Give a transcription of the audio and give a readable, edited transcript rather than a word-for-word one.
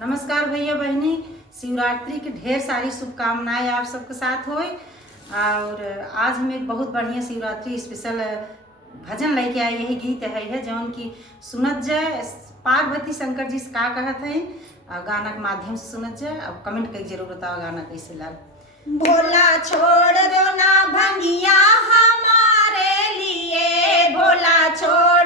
नमस्कार भैया बहनी, शिवरात्रि की ढेर सारी शुभकामनाएं आप सबके साथ होए। और आज हम एक बहुत बढ़िया शिवरात्रि स्पेशल भजन लेके आए। यही गीत है जौन की सुनत जाए। पार्वती शंकर जी से का कहत है, गाना के माध्यम से सुनत जाए। अब कमेंट कर जरूर बताओ गाना कैसे लग। भोला छोड़ दो ना भंगिया हमारे लिए, भोला छोड़